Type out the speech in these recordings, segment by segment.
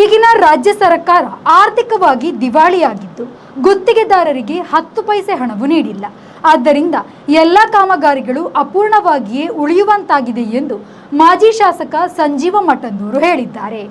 ಈಗಿನ ರಾಜ್ಯ ಸರ್ಕಾರ ಆರ್ಥಿಕವಾಗಿ ದಿವಾಳಿಯಾಗಿದ್ದು ಗುತ್ತಿಗೆದಾರರಿಗೆ 10 ಪೈಸೆ ಹಣವು ನೀಡಿಲ್ಲ. ಆದ್ದರಿಂದ ಎಲ್ಲ ಕಾಮಗಾರಿಗಳು ಅಪೂರ್ಣವಾಗಿಯೇ ಉಳಿಯುವಂತಾಗಿದೆ ಎಂದು ಮಾಜಿ ಶಾಸಕ ಸಂಜೀವ ಮಠಂದೂರು ಹೇಳಿದ್ದಾರೆ.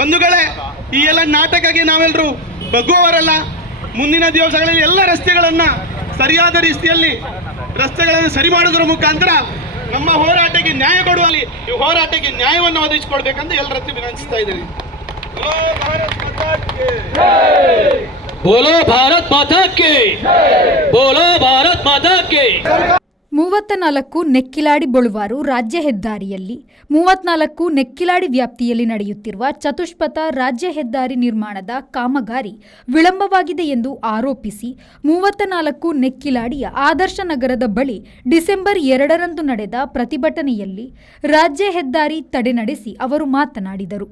ಬಂಧುಗಳೇ, ಈ ಎಲ್ಲ ನಾಟಕಕ್ಕೆ ನಾವೆಲ್ಲರೂ ಬಗ್ಗುವವರಲ್ಲ. ಮುಂದಿನ ದಿವಸಗಳಲ್ಲಿ ಎಲ್ಲ ರಸ್ತೆಗಳನ್ನು ಸರಿಯಾದ ರೀತಿಯಲ್ಲಿ ರಸ್ತೆಗಳನ್ನು ಸರಿ ಮಾಡೋದ್ರ ಮುಖಾಂತರ ನಮ್ಮ ಹೋರಾಟಕ್ಕೆ ನ್ಯಾಯ ಕೊಡುವಲ್ಲಿ ಈ ಹೋರಾಟಕ್ಕೆ ನ್ಯಾಯವನ್ನು ಒದಗಿಸಿಕೊಡ್ಬೇಕಂತ ಎಲ್ಲರತ್ರ ವಿನಂತಿಸ್ತಾ ಇದ್ದೀವಿ. ಬೋಲೋ ಭಾರತ್ ಮಾತಾ ಕಿ, ಬೋಲೋ ಭಾರತ್ ಮಾತಾ ಕಿ. 34 ನೆಕ್ಕಿಲಾಡಿ ಬಳುವಾರು ರಾಜ್ಯ ಹೆದ್ದಾರಿಯಲ್ಲಿ 34 ನೆಕ್ಕಿಲಾಡಿ ವ್ಯಾಪ್ತಿಯಲ್ಲಿ ನಡೆಯುತ್ತಿರುವ ಚತುಷ್ಪಥ ರಾಜ್ಯ ಹೆದ್ದಾರಿ ನಿರ್ಮಾಣದ ಕಾಮಗಾರಿ ವಿಳಂಬವಾಗಿದೆ ಎಂದು ಆರೋಪಿಸಿ 34 ನೆಕ್ಕಿಲಾಡಿಯ ಆದರ್ಶ ನಗರದ ಬಳಿ ಡಿಸೆಂಬರ್ 2ರಂದು ನಡೆದ ಪ್ರತಿಭಟನೆಯಲ್ಲಿ ರಾಜ್ಯ ಹೆದ್ದಾರಿ ತಡೆ ನಡೆಸಿ ಅವರು ಮಾತನಾಡಿದರು.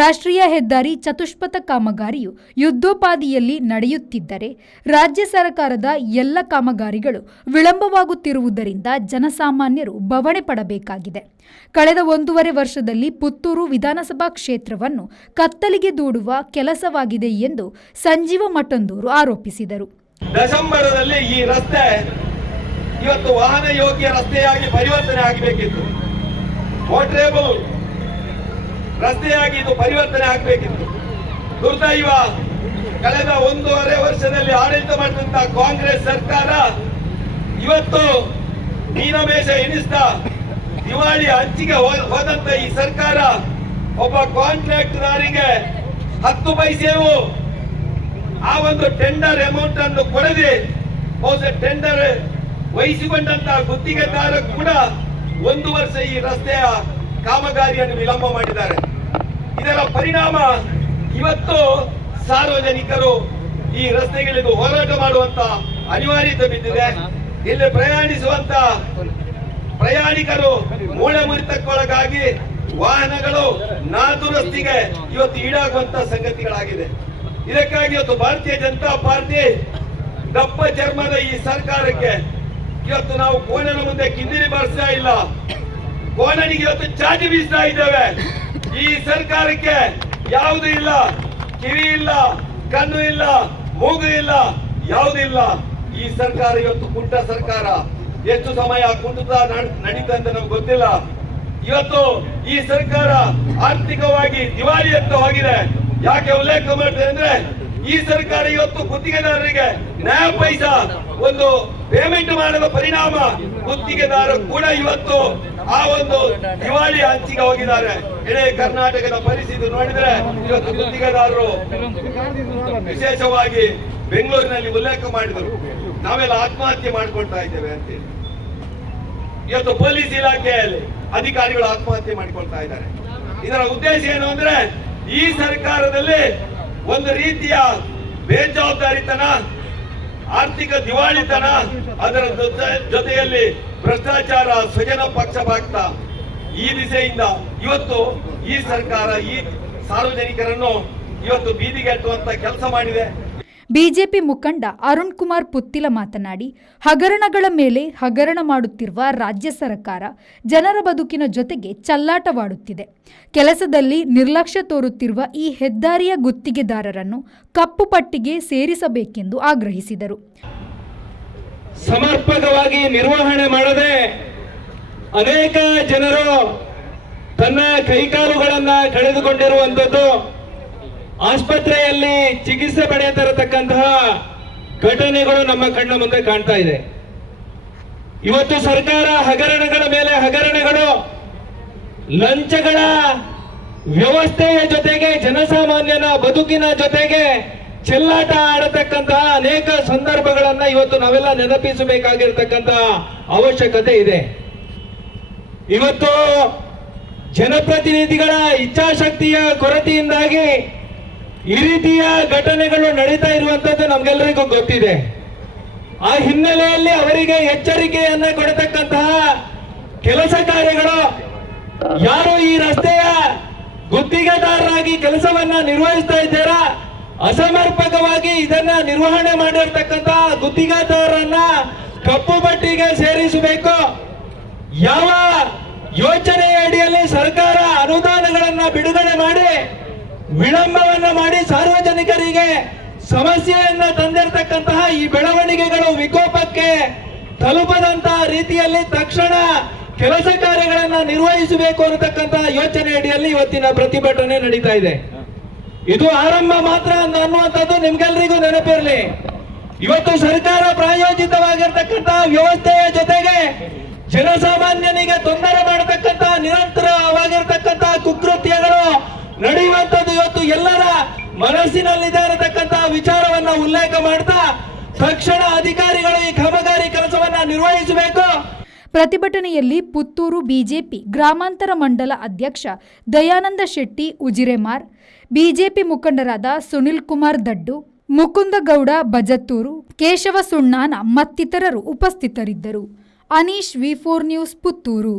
ರಾಷ್ಟ್ರೀಯ ಹೆದ್ದಾರಿ ಚತುಷ್ಪಥ ಕಾಮಗಾರಿಯು ಯುದ್ಧೋಪಾದಿಯಲ್ಲಿ ನಡೆಯುತ್ತಿದ್ದರೆ ರಾಜ್ಯ ಸರ್ಕಾರದ ಎಲ್ಲ ಕಾಮಗಾರಿಗಳು ವಿಳಂಬವಾಗುತ್ತಿರುವುದು ಜನಸಾಮಾನ್ಯರು ಬವಣೆ ಪಡಬೇಕಾಗಿದೆ. ಕಳೆದ 1.5 ವರ್ಷದಲ್ಲಿ ಪುತ್ತೂರು ವಿಧಾನಸಭಾ ಕ್ಷೇತ್ರವನ್ನು ಕತ್ತಲಿಗೆ ದೂಡುವ ಕೆಲಸವಾಗಿದೆ ಎಂದು ಸಂಜೀವ ಮಠಂದೂರು ಆರೋಪಿಸಿದರು. ಡಿಸೆಂಬರ್ನಲ್ಲಿ ಈ ರಸ್ತೆ ಇವತ್ತು ವಾಹನ ಯೋಗ್ಯ ರಸ್ತೆಯಾಗಿ ಪರಿವರ್ತನೆ ಆಗಬೇಕಿತ್ತು. ಪೋರ್ಟೇಬಲ್ ರಸ್ತೆಯಾಗಿ ಇದು ಪರಿವರ್ತನೆ ಆಗಬೇಕಿತ್ತು. ದುರ್ದೈವ, ಕಳೆದ 1.5 ವರ್ಷದಲ್ಲಿ ಆಡಳಿತ ಮಾಡಿದಂತಹ ಕಾಂಗ್ರೆಸ್ ಸರ್ಕಾರ ಇವತ್ತು ಮೀನಮೇಷ ಎನಿಸ್ತಾ ದಿವಾಳಿ ಅಂಚಿಗೆ ಹೋದಂತ ಈ ಸರ್ಕಾರ ಒಬ್ಬ ಕಾಂಟ್ರಾಕ್ಟರ್ಗೆ 10 ಪೈಸೆಯೂ ಆ ಒಂದು ಟೆಂಡರ್ ಅಮೌಂಟ್ ಅನ್ನು ಕೊಡದೆ ಟೆಂಡರ್ ವಹಿಸಿಕೊಂಡಂತಹ ಗುತ್ತಿಗೆದಾರ ಕೂಡ 1 ವರ್ಷ ಈ ರಸ್ತೆಯ ಕಾಮಗಾರಿಯನ್ನು ವಿಳಂಬ ಮಾಡಿದ್ದಾರೆ. ಇದರ ಪರಿಣಾಮ ಇವತ್ತು ಸಾರ್ವಜನಿಕರು ಈ ರಸ್ತೆಗಳಿಂದ ಹೋರಾಟ ಮಾಡುವಂತ ಅನಿವಾರ್ಯತೆ ಬಿದ್ದಿದೆ. ಇಲ್ಲಿ ಪ್ರಯಾಣಿಸುವಂತ ಪ್ರಯಾಣಿಕರು ಮೂಳೆ ಮುರಿತಕ್ಕೊಳಗಾಗಿ ವಾಹನಗಳು ನಾದುರಸ್ತಿಗೆ ಇವತ್ತು ಈಡಾಗುವಂತ ಸಂಗತಿಗಳಾಗಿದೆ. ಇದಕ್ಕಾಗಿ ಇವತ್ತು ಭಾರತೀಯ ಜನತಾ ಪಾರ್ಟಿ ದಪ್ಪ ಚರ್ಮದ ಈ ಸರ್ಕಾರಕ್ಕೆ ಇವತ್ತು ನಾವು ಕೋಣನ ಮುಂದೆ ಕಿಂದಿರಿ ಬಾರಿಸ್ತಾ ಇಲ್ಲ, ಕೋಣನಿಗೆ ಇವತ್ತು ಚಾಟಿ ಬೀಸ್ತಾ ಇದ್ದೇವೆ. ಈ ಸರ್ಕಾರಕ್ಕೆ ಯಾವುದು ಇಲ್ಲ, ಕಿವಿ ಇಲ್ಲ, ಕಣ್ಣು ಇಲ್ಲ, ಮೂಗು ಇಲ್ಲ, ಯಾವುದೂ ಇಲ್ಲ. ಈ ಸರ್ಕಾರ ಇವತ್ತು ಕುಂಟ ಸರ್ಕಾರ. ಎಷ್ಟು ಸಮಯ ಕುಂಟುತ ನಡೀತಂತ ನಮ್ಗೆ ಗೊತ್ತಿಲ್ಲ. ಇವತ್ತು ಈ ಸರ್ಕಾರ ಆರ್ಥಿಕವಾಗಿ ದಿವಾಳಿ ಅಂತ ಹೋಗಿದೆ. ಯಾಕೆ ಉಲ್ಲೇಖ ಮಾಡ್ತೇನೆ ಅಂದ್ರೆ ಈ ಸರ್ಕಾರ ಇವತ್ತು ಗುತ್ತಿಗೆದಾರರಿಗೆ ನ್ಯಾಯ ಪೈಸಾ ಒಂದು ಪೇಮೆಂಟ್ ಮಾಡದ ಪರಿಣಾಮ ಗುತ್ತಿಗೆದಾರ ಕೂಡ ಇವತ್ತು ಆ ಒಂದು ದಿವಾಳಿ ಅಂಚಿಗೆ ಹೋಗಿದ್ದಾರೆ. ಇಡೀ ಕರ್ನಾಟಕದ ಪರಿಸ್ಥಿತಿ ನೋಡಿದ್ರೆ ಇವತ್ತು ಗುತ್ತಿಗೆದಾರರು ವಿಶೇಷವಾಗಿ ಬೆಂಗಳೂರಿನಲ್ಲಿ ಉಲ್ಲೇಖ ಮಾಡಿದರು, ನಾವೆಲ್ಲ ಆತ್ಮಹತ್ಯೆ ಮಾಡಿಕೊಳ್ತಾ ಇದ್ದೇವೆ ಅಂತೇಳಿ. ಇವತ್ತು ಪೊಲೀಸ್ ಇಲಾಖೆಯಲ್ಲಿ ಅಧಿಕಾರಿಗಳು ಆತ್ಮಹತ್ಯೆ ಮಾಡಿಕೊಳ್ತಾ ಇದ್ದಾರೆ. ಇದರ ಉದ್ದೇಶ ಏನು ಅಂದ್ರೆ ಈ ಸರ್ಕಾರದಲ್ಲಿ ಒಂದು ರೀತಿಯ ಬೇಜವಾಬ್ದಾರಿತನ, ಆರ್ಥಿಕ ದಿವಾಳಿತನ, ಅದರ ಜೊತೆಯಲ್ಲಿ ಭ್ರಷ್ಟಾಚಾರ, ಸ್ವಜನ ಪಕ್ಷಪಾತ, ಈ ದಿಸೆಯಿಂದ ಇವತ್ತು ಈ ಸರ್ಕಾರ ಈ ಸಾರ್ವಜನಿಕರನ್ನು ಇವತ್ತು ಬೀದಿಗೆ ಅಟ್ಟುವಂತ ಕೆಲಸ ಮಾಡಿದೆ. ಬಿಜೆಪಿ ಮುಖಂಡ ಅರುಣ್ ಕುಮಾರ್ ಪುತ್ತಿಲ ಮಾತನಾಡಿ, ಹಗರಣಗಳ ಮೇಲೆ ಹಗರಣ ಮಾಡುತ್ತಿರುವ ರಾಜ್ಯ ಸರ್ಕಾರ ಜನರ ಬದುಕಿನ ಜೊತೆಗೆ ಚಲ್ಲಾಟವಾಡುತ್ತಿದೆ. ಕೆಲಸದಲ್ಲಿ ನಿರ್ಲಕ್ಷ್ಯ ತೋರುತ್ತಿರುವ ಈ ಹೆದ್ದಾರಿಯ ಗುತ್ತಿಗೆದಾರರನ್ನು ಕಪ್ಪು ಪಟ್ಟಿಗೆ ಸೇರಿಸಬೇಕೆಂದು ಆಗ್ರಹಿಸಿದರು. ಸಮರ್ಪಕವಾಗಿ ನಿರ್ವಹಣೆ ಮಾಡದೆ ಅನೇಕ ಜನರು ತನ್ನ ಕೈಕಾಲುಗಳನ್ನ ಕಳೆದುಕೊಂಡಿರುವಂತದ್ದು, ಆಸ್ಪತ್ರೆಯಲ್ಲಿ ಚಿಕಿತ್ಸೆ ಪಡೆಯತಿರತಕ್ಕಂತಹ ಘಟನೆಗಳು ನಮ್ಮ ಕಣ್ಣ ಮುಂದೆ ಕಾಣ್ತಾ ಇದೆ. ಇವತ್ತು ಸರ್ಕಾರ ಹಗರಣಗಳ ಮೇಲೆ ಹಗರಣಗಳು, ಲಂಚಗಳ ವ್ಯವಸ್ಥೆಯ ಜೊತೆಗೆ ಜನಸಾಮಾನ್ಯನ ಬದುಕಿನ ಜೊತೆಗೆ ಚೆಲ್ಲಾಟ ಆಡತಕ್ಕಂತಹ ಅನೇಕ ಸಂದರ್ಭಗಳನ್ನ ಇವತ್ತು ನಾವೆಲ್ಲ ನೆನಪಿಸಬೇಕಾಗಿರ್ತಕ್ಕಂತ ಅವಶ್ಯಕತೆ ಇದೆ. ಇವತ್ತು ಜನಪ್ರತಿನಿಧಿಗಳ ಇಚ್ಛಾಶಕ್ತಿಯ ಕೊರತೆಯಿಂದಾಗಿ ಈ ರೀತಿಯ ಘಟನೆಗಳು ನಡೀತಾ ಇರುವಂತದ್ದು ನಮ್ಗೆಲ್ಲರಿಗೂ ಗೊತ್ತಿದೆ. ಆ ಹಿನ್ನೆಲೆಯಲ್ಲಿ ಅವರಿಗೆ ಎಚ್ಚರಿಕೆಯನ್ನ ಕೊಡತಕ್ಕಂತಹ ಕೆಲಸ ಕಾರ್ಯಗಳು ಯಾರು ಈ ರಸ್ತೆಯ ಗುತ್ತಿಗೆದಾರರಾಗಿ ಕೆಲಸವನ್ನ ನಿರ್ವಹಿಸ್ತಾ ಇದ್ದಾರಾ, ಅಸಮರ್ಪಕವಾಗಿ ಇದನ್ನ ನಿರ್ವಹಣೆ ಮಾಡಿರ್ತಕ್ಕಂತಹ ಗುತ್ತಿಗೆದಾರರನ್ನ ಕಪ್ಪು ಪಟ್ಟಿಗೆ ಸೇರಿಸಬೇಕು. ಯಾವ ಯೋಜನೆಯ ಅಡಿಯಲ್ಲಿ ಸರ್ಕಾರ ಅನುದಾನಗಳನ್ನ ಬಿಡುಗಡೆ ಮಾಡಿ ವಿಳಂಬವನ್ನ ಮಾಡಿ ಸಾರ್ವಜನಿಕರಿಗೆ ಸಮಸ್ಯೆಯನ್ನ ತಂದಿರತಕ್ಕಂತಹ ಈ ಬೆಳವಣಿಗೆಗಳು ವಿಕೋಪಕ್ಕೆ ತಲುಪದಂತಹ ರೀತಿಯಲ್ಲಿ ತಕ್ಷಣ ಕೆಲಸ ಕಾರ್ಯಗಳನ್ನ ನಿರ್ವಹಿಸಬೇಕು ಅನ್ನತಕ್ಕಂತಹ ಯೋಚನೆ ಅಡಿಯಲ್ಲಿ ಇವತ್ತಿನ ಪ್ರತಿಭಟನೆ ನಡೀತಾ ಇದೆ. ಇದು ಆರಂಭ ಮಾತ್ರ ಅನ್ನುವಂಥದ್ದು ನಿಮ್ಗೆಲ್ರಿಗೂ ನೆನಪಿರಲಿ. ಇವತ್ತು ಸರ್ಕಾರ ಪ್ರಾಯೋಜಿತವಾಗಿರ್ತಕ್ಕಂತಹ ವ್ಯವಸ್ಥೆಯ ಜೊತೆಗೆ ಜನಸಾಮಾನ್ಯನಿಗೆ ತೊಂದರೆ ಮಾಡತಕ್ಕಂತಹ ನಿರಂತರವಾಗಿರ್ತಕ್ಕಂತಹ ಕುಕೃತ್ಯಗಳು ನಡೆಯುವಂಥದ್ದು ಇವತ್ತು ಎಲ್ಲರ ಮನಸ್ಸಿನಲ್ಲಿದೆ ಅನ್ನತಕ್ಕಂತಹ ವಿಚಾರವನ್ನ ಉಲ್ಲೇಖ ಮಾಡ್ತಾ ತಕ್ಷಣ ಅಧಿಕಾರಿಗಳು ಈ ಕಾಮಗಾರಿ ಕೆಲಸವನ್ನ ನಿರ್ವಹಿಸಬೇಕು. ಪ್ರತಿಭಟನೆಯಲ್ಲಿ ಪುತ್ತೂರು ಬಿಜೆಪಿ ಗ್ರಾಮಾಂತರ ಮಂಡಲ ಅಧ್ಯಕ್ಷ ದಯಾನಂದ ಶೆಟ್ಟಿ ಉಜಿರೆಮಾರ್, ಬಿಜೆಪಿ ಮುಖಂಡರಾದ ಸುನಿಲ್ ಕುಮಾರ್ ದಡ್ಡು, ಮುಕುಂದಗೌಡ ಬಜತ್ತೂರು, ಕೇಶವ ಸುಣ್ಣಾನ ಮತ್ತಿತರರು ಉಪಸ್ಥಿತರಿದ್ದರು. ಅನೀಶ್, ವಿ4 ನ್ಯೂಸ್, ಪುತ್ತೂರು.